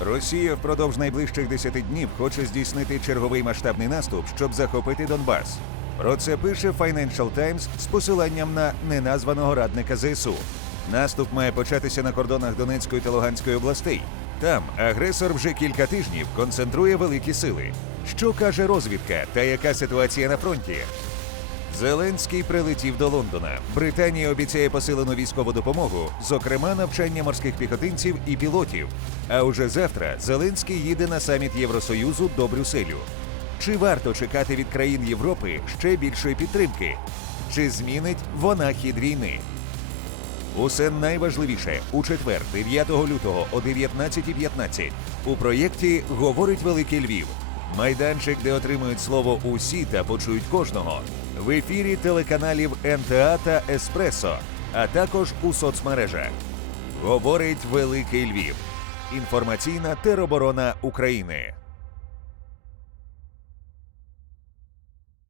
Росія впродовж найближчих 10 днів хоче здійснити черговий масштабний наступ, щоб захопити Донбас. Про це пише Financial Times з посиланням на неназваного радника ЗСУ. Наступ має початися на кордонах Донецької та Луганської областей. Там агресор вже кілька тижнів концентрує великі сили. Що каже розвідка та яка ситуація на фронті? Зеленський прилетів до Лондона. Британія обіцяє посилену військову допомогу, зокрема навчання морських піхотинців і пілотів. А уже завтра Зеленський їде на саміт Євросоюзу до Брюсселю. Чи варто чекати від країн Європи ще більшої підтримки? Чи змінить вона хід війни? Усе найважливіше у четвер, 9 лютого о 19.15 у проєкті говорить Великий Львів. Майданчик, де отримують слово усі та почують кожного. В ефірі телеканалів НТА та Еспресо, а також у соцмережах. Говорить Великий Львів. Інформаційна тероборона України.